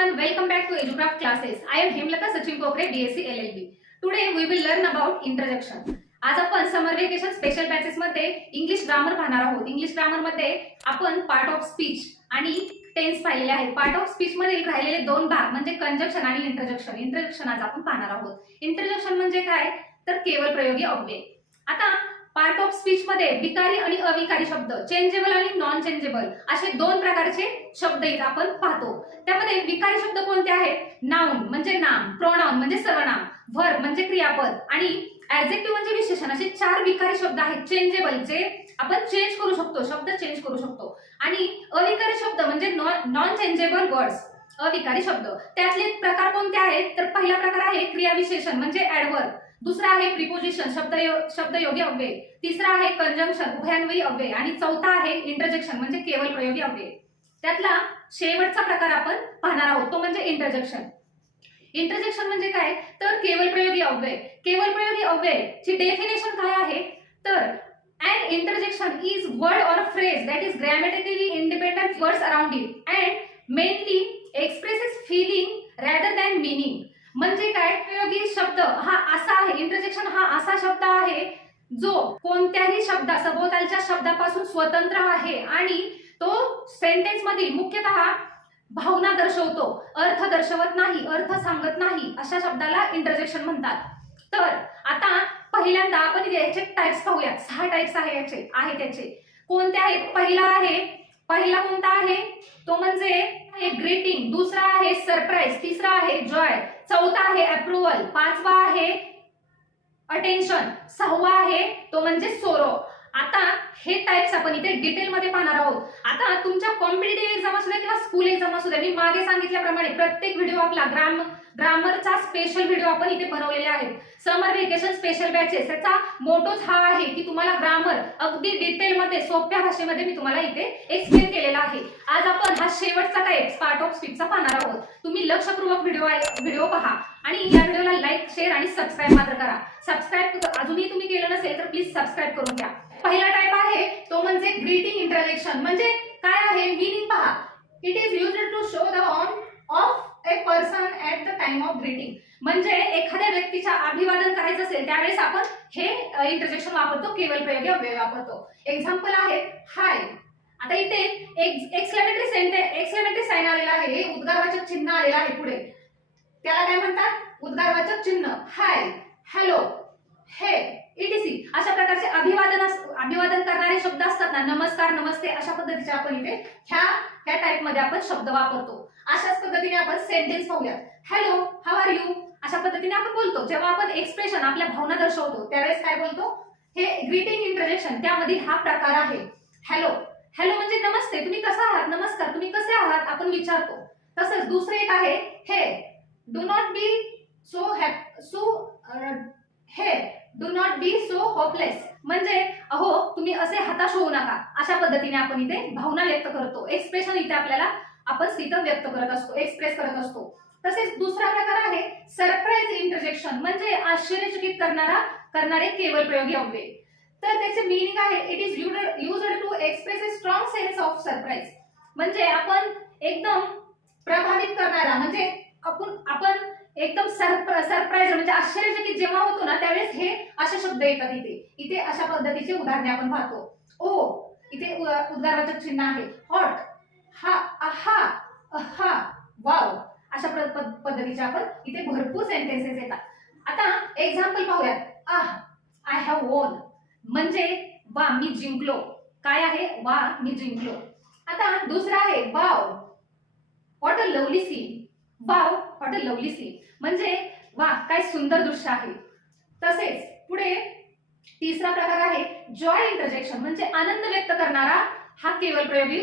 everyone, welcome back to EduCraft classes. I am Hemlata Sachin Kokre, BSc LLB. Today we will learn about introduction. आज आपण summer vacation special batches मध्ये English grammar पाहणार आहोत English ग्रामरमध्ये आपण part of speech आणि tense पाहिलेले आहेत पार्ट ऑफ स्पीच मधील राहिलेले दोन भाग म्हणजे कंजक्शन आणि इंटरजेक्शन इंटरजेक्शन आज आपण पाहणार आहोत इंटरजेक्शन म्हणजे काय तर केवळ प्रयोगी अव्यय आता पार्ट ऑफ स्पीच मध्ये विकारी आणि अविकारी शब्द चेंजेबल आणि नॉन चेंजेबल असे दोन प्रकारचे शब्द इथं आपण पाहतो. त्यामध्ये विकारी शब्द कोणते आहेत? नाउन म्हणजे नाम प्रोनाऊन म्हणजे सर्वनाम व्हर म्हणजे क्रियापद आणि ऍडजेक्टिव्ह म्हणजे विशेषण. असे चार विकारी शब्द आहेत चेंजेबल जे आपण चेंज करू शकतो शब्द चेंज करू शकतो. आणि अविकारी शब्द म्हणजे नॉन चेंजेबल वर्ड्स अविकारी शब्द. त्यातले प्रकार कोणते आहेत? तर पहिला प्रकार आहे क्रियाविशेषण म्हणजे ऍडवर्ब दुसरा आहे प्रिपोजिशन शब्द शब्दयोगी अव्यय. तिसरा आहे कंजंक्शन उभयान्वयी अव्यय. आणि चौथा आहे इंटरजेक्शन म्हणजे केवळ प्रयोगी अव्यय. त्यातला शेवटचा प्रकार आपण पाहणार आहोत तो म्हणजे इंटरजेक्शन इंटरजेक्शन म्हणजे काय? तर केवळ प्रयोगी अव्यय. केवळ प्रयोगी अव्यय ची डेफिनेशन काय आहे? तर and interjection is word or phrase that is grammatically independent words around it and mainly expresses feeling rather than meaning म्हणजे काय प्रयोगी शब्द हा असा आहे इंटरजेक्शन हा असा शब्द आहे जो कोणत्याही शब्दा सभोवतालच्या पासून स्वतंत्र आहे आणि तो सेंटेन्स मधील मुख्यतः भावना दर्शवतो. अर्थ दर्शवत नाही अर्थ सांगत नाही अशा शब्दाला इंटरजेक्शन म्हणतात. तर आता पहिल्यांदा आपण याचे टाइप्स पाहूयात. सहा टाइप्स आहे याचे आहे त्याचे कोणते आहेत? पहिला आहे पहिला कोणता आहे? तो म्हणजे एक ग्रीटिंग दुसरा आहे सरप्राईज तिसरा आहे जॉय चौथा आहे अप्रुव्हल पाचवा आहे अटेन्शन सहावा आहे तो म्हणजे सोरो आता हे टाइप्स आपण इथे डिटेलमध्ये पाहणार आहोत. आता तुमच्या कॉम्पिटेटिव्ह एक्झाम असू द्या किंवा स्कूल एक्झाम असू द्या मी मागे सांगितल्याप्रमाणे प्रत्येक व्हिडिओ आपला ग्राम ग्रामरचा स्पेशल व्हिडिओ आपण इथे बनवलेले आहेत. समर व्हेकेशन स्पेशल बॅचेस त्याचा मोटोच हा आहे की तुम्हाला ग्रामर अगदी डिटेलमध्ये सोप्या भाषेमध्ये मी तुम्हाला इथे एक्सप्लेन केलेला आहे. आज आपण हा शेवटचा टाइप पार्ट ऑफ स्पीचचा पाहणार आहोत. तुम्ही लक्षपूर्वक व्हिडिओ व्हिडिओ पहा. आणि या व्हिडिओला लाईक शेअर आणि सबस्क्राईब मात्र करा. सबस्क्राईब अजूनही तुम्ही केलं नसेल तर प्लीज सबस्क्राईब करून घ्या. पहिला टाइप आहे तो म्हणजे ग्रीटिंग इंटरजेक्शन म्हणजे काय आहे? मिनिंग पहा. It is use to show the on of a person at the time of greeting म्हणजे एखाद्या व्यक्तीच्या अभिवादन करायचं असेल त्यावेळेस आपण हे इंटरजेक्शन वापरतो केवल प्रयोगी अव्यय वापरतो. एक्झाम्पल आहे हाय आता इथे एक्सक्लेमेटरी सेंट एक्सक्लेमेटरी साईन आलेला आहे. हे उद्गारवाचक चिन्ह आलेलं आहे पुढे. त्याला काय म्हणतात? उद्गारवाचक चिन्ह. हाय हॅलो हे इटीसी अशा प्रकारचे अभिवादन अभिवादन करणारे शब्द असतात ना नमस्कार नमस्ते अशा पद्धतीचे आपण इथे ह्या ह्या टाइपमध्ये आपण शब्द वापरतो. अशाच पद्धतीने आपण सेंटेन्स पाहूया हॅलो हाव आर यू अशा पद्धतीने आपण बोलतो. जेव्हा आपण एक्सप्रेशन आपल्या भावना दर्शवतो त्यावेळेस काय बोलतो? हे ग्रीटिंग इंटरजेक्शन त्यामधील हा प्रकार आहे. हॅलो हॅलो म्हणजे नमस्ते तुम्ही कसा आहात? नमस्कार तुम्ही कसे आहात? आपण विचारतो. तसंच दुसरे एक आहे hey do not be so hap so hey do not be so hopeless म्हणजे अहो तुम्ही असे हताश होऊ नका. अशा पद्धतीने आपण इथे भावना व्यक्त करतो. एक्सप्रेशन इथे आपल्याला आपण तिथं व्यक्त करत असतो. एक्सप्रेस करत असतो. तसेच दुसरा प्रकार आहे सरप्राईज इंटरजेक्शन म्हणजे आश्चर्यचकित करणारा करणारे केवळ प्रयोगी अव्यय तर त्याचे मिनिंग आहे it is use to express a strong sense of surprise म्हणजे आपण एकदम प्रभावित करणारा म्हणजे आपण आपण एकदम सरप्राईज म्हणजे आश्चर्यचकित जेव्हा होतो ना त्यावेळेस हे असे शब्द येतात इथे. इथे अशा पद्धतीचे उदाहरणे आपण पाहतो. ओ इथे उ- उद्गारवाचक चिन्ह आहे. हॉट हा आहा अहा वाव. अशा पद- पद्धतीचे आपण इथे भरपूर सेंटेन्सेस येतात. आता एक्झाम्पल पाहूयात. आह आय हॅव वोन म्हणजे वा मी जिंकलो. काय आहे? वा मी जिंकलो. आता दुसरा आहे wow. What a lovely scene wow what a lovely scene म्हणजे वा काय सुंदर दृश्य आहे. तसेच पुढे तिसरा प्रकार आहे जॉय इंटरजेक्शन म्हणजे आनंद व्यक्त करणारा हा केवळ प्रयोगी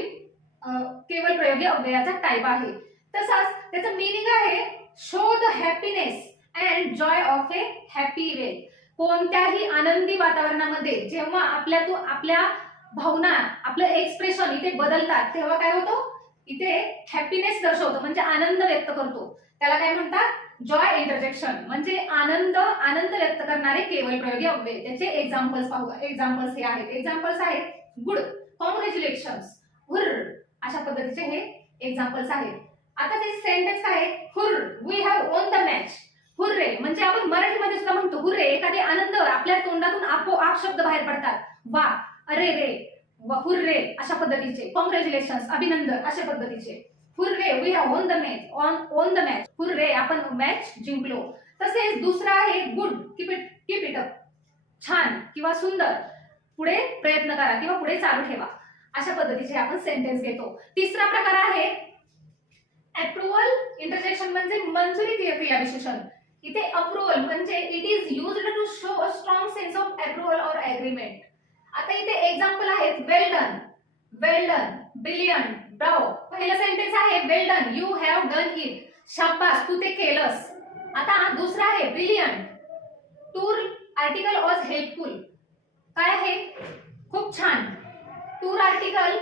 केवळ प्रयोगी अव्ययाचा टाईप आहे. तसाच त्याचं मिनिंग आहे show the happiness and joy of a happy way कोणत्याही आनंदी वातावरणामध्ये जेव्हा आपल्या आपल्या भावना आपलं एक्सप्रेशन इथे बदलतात तेव्हा काय होतं? इथे हॅपीनेस दर्शवतो म्हणजे आनंद व्यक्त करतो. त्याला काय म्हणतात? जॉय इंटरजेक्शन म्हणजे आनंद आनंद व्यक्त करणारे केवळ प्रयोगी अव्यय. त्याचे एक्झाम्पल्स पाहू एक्झाम्पल्स हे आहेत. एक्झाम्पल्स आहेत गुड कॉंग्रॅच्युलेशन हुर अशा पद्धतीचे हे एक्झाम्पल्स आहेत. आता ते सेंटेन्स काय आहे? Hurray we have won the match hurray. म्हणजे आपण मराठीमध्ये सुद्धा म्हणतो हुर्रे. एखादे आनंद आपल्या तोंडातून आपोआप शब्द बाहेर पडतात. वा अरे रे. वा हुर्रे अशा पद्धतीचे. कॉंग्रॅच्युलेशन अभिनंदन अशा पद्धतीचे. Hurray we have won the match on won the match hurray आपण मॅच जिंकलो. तसेच दुसरा आहे good keep it keep it up छान किंवा सुंदर. पुढे प्रयत्न करा किंवा पुढे चालू ठेवा. अशा पद्धतीचे आपण सेंटेन्स घेतो. तिसरा प्रकार आहे अप्रुव्हल इंटरजेक्शन म्हणजे मंजुरी क्रिया विशेषण इथे अप्रुव्हल म्हणजे it is used to show a strong sense of approval or agreement आता इथे एक्झाम्पल आहेत वेल्डन वेल्डन ब्रिलियंट ब्राव पहिलं सेंटेन्स आहे well done you have done it शाबास तू ते केलंस. आता दुसरा आहे brilliant your article was helpful काय आहे? खूप छान. टूर आर्टिकल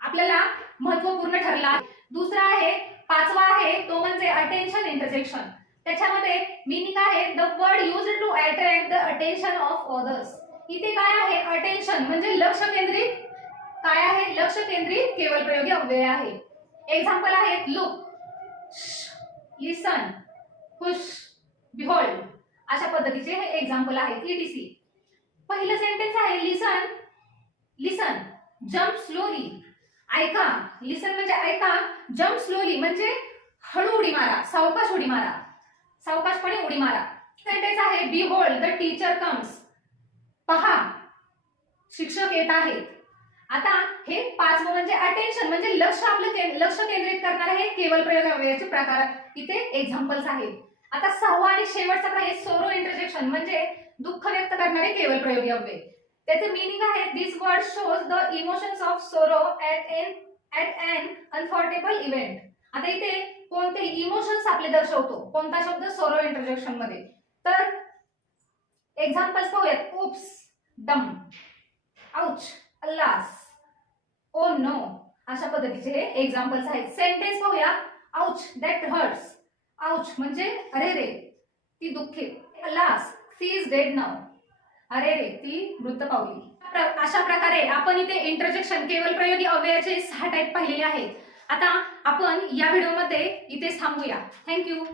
आपल्याला महत्त्वपूर्ण ठरला. दुसरा आहे पाचवा आहे तो म्हणजे अटेन्शन इंटरजेक्शन त्याच्यामध्ये मिनिंग आहे the word use to attract the attention of others इथे काय आहे? अटेन्शन म्हणजे लक्ष केंद्रित. काय आहे? लक्ष केंद्रित केवळ प्रयोगी अव्यय आहे. एक्झाम्पल आहेत लुक लिसन खुश बिहोल्ड अशा पद्धतीचे हे एक्झाम्पल आहेत ईटीसी पहिलं सेंटेन्स आहे लिसन लिसन जम्प स्लोली ऐका. लिसन म्हणजे ऐका. जम्प स्लोली म्हणजे हळू उडी मारा. सावकाश उडी मारा. सावकाशपणे उडी मारा. सेंटेन्स आहे behold the teacher comes शिक्षक येत आहेत. आता हे पाच म्हणजे अटेन्शन म्हणजे लक्ष आपलं लक्ष केंद्रित करणारे हे केवळ प्रयोग अवयवाचे प्रकार इथे एक्झाम्पल्स आहेत. आता सहावा आणि शेवटचा आहे सोरो इंटरजेक्शन म्हणजे दुःख व्यक्त करणारे केवळ प्रयोगी अव्यय त्याचे मिनिंग आहे this word shows the emotions of sorrow at an at an unfortunate event आता इथे कोणते इमोशन्स आपले दर्शवतो? कोणता शब्द सोरो इंटरजेक्शनमध्ये? तर एक्झाम्पल्स पाहूयात उप्स डम आउच अल्लास ओ नो अशा पद्धतीचे हे एक्झाम्पल्स आहेत. सेंटेन्स पाहूया आउच दॅट हर्ट्स आउच म्हणजे अरे रे ती दुःखे. अल्लास सी इज डेड नाव अरे रे ती मृत पावली. अशा प्रकारे आपण इथे इंटरजेक्शन केवळ प्रयोगी अव्ययाचे सहा टाईप पाहिलेले आहेत. आता आपण या व्हिडिओमध्ये इथे थांबूया. थँक्यू